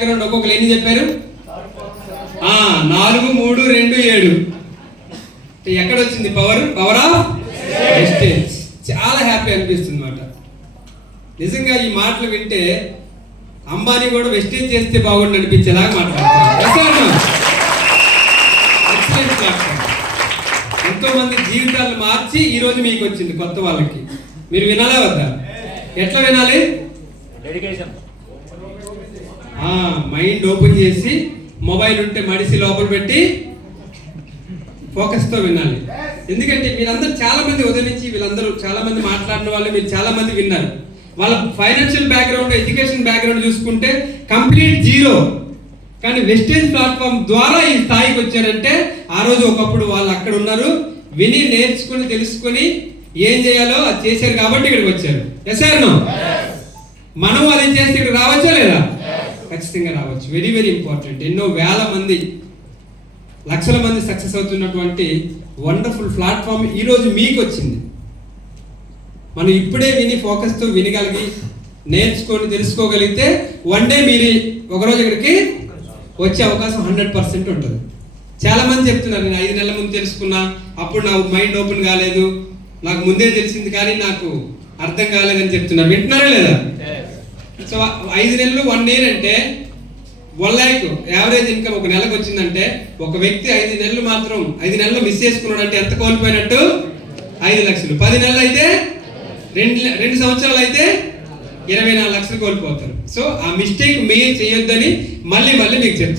Background ఒక్కొక్కరు ఎన్ని చెప్పారు? 4, 3, 2, 7. ఎక్కడ వచ్చింది పవర్ ఆఫ్ వెస్టేజ్. చాలా హ్యాపీ అనిపిస్తుంది అన్నమాట. నిజంగా ఈ మాటలు వింటే అంబానీ కూడా వెస్టేజ్ చేస్తే బాగుండు అనిపించేలాగా మాట్లాడతారు. ఎంతో మంది జీవితాలను మార్చి ఈ రోజు మీకు వచ్చింది కొత్త వాళ్ళకి. మీరు వినాలే వద్దా? ఎట్లా వినాలి? మైండ్ ఓపెన్ చేసి మొబైల్ ఉంటే మడిసి లోపల పెట్టి ఫోకస్తో వినాలి. ఎందుకంటే మీరందరూ చాలా మంది ఉదయం నుంచి వీళ్ళందరూ చాలా మంది మాట్లాడిన వాళ్ళు మీరు చాలా మంది విన్నారు. వాళ్ళ ఫైనాన్షియల్ బ్యాక్గ్రౌండ్, ఎడ్యుకేషన్ బ్యాక్గ్రౌండ్ చూసుకుంటే కంప్లీట్ జీరో. కానీ వెస్టేజ్ ప్లాట్ఫామ్ ద్వారా ఈ స్థాయికి వచ్చారంటే ఆ రోజు ఒకప్పుడు వాళ్ళు అక్కడ ఉన్నారు, విని నేర్చుకుని తెలుసుకొని ఏం చేయాలో అది చేశారు కాబట్టి ఇక్కడికి వచ్చారు. Yes or no? మనం అది చేస్తే ఇక్కడ రావచ్చా లేదా? ఖచ్చితంగా రావచ్చు. Very very important. ఎన్నో వేల మంది, లక్షల మంది సక్సెస్ అవుతున్నటువంటి వండర్ఫుల్ ప్లాట్ఫామ్ ఈరోజు మీకు వచ్చింది. మనం ఇప్పుడే విని ఫోకస్తో వినగలిగి నేర్చుకొని తెలుసుకోగలిగితే వన్ డే మీరు ఒకరోజు ఇక్కడికి వచ్చే అవకాశం 100% ఉంటుంది. చాలా మంది చెప్తున్నారు, నేను 5 నెలల ముందు తెలుసుకున్నా, అప్పుడు నా మైండ్ ఓపెన్ కాలేదు, నాకు ముందే తెలిసింది కానీ నాకు అర్థం కాలేదని చెప్తున్నారు. వింటున్నారా లేదా? సో 5 నెలలు 1 year అంటే 1 lakh యావరేజ్ ఇన్కమ్ ఒక నెలకు వచ్చిందంటే ఒక వ్యక్తి 5 నెలలు మాత్రం 5 నెలలు మిస్ చేసుకున్నాడు అంటే ఎంత కోల్పోయినట్టు? 5 లక్షలు. 10 నెలలు అయితే 2 సంవత్సరాలు అయితే 24 లక్షలు కోల్పోతారు. సో ఆ మిస్టేక్ మీరు చేయొద్దని మళ్ళీ మీకు చెప్తాను.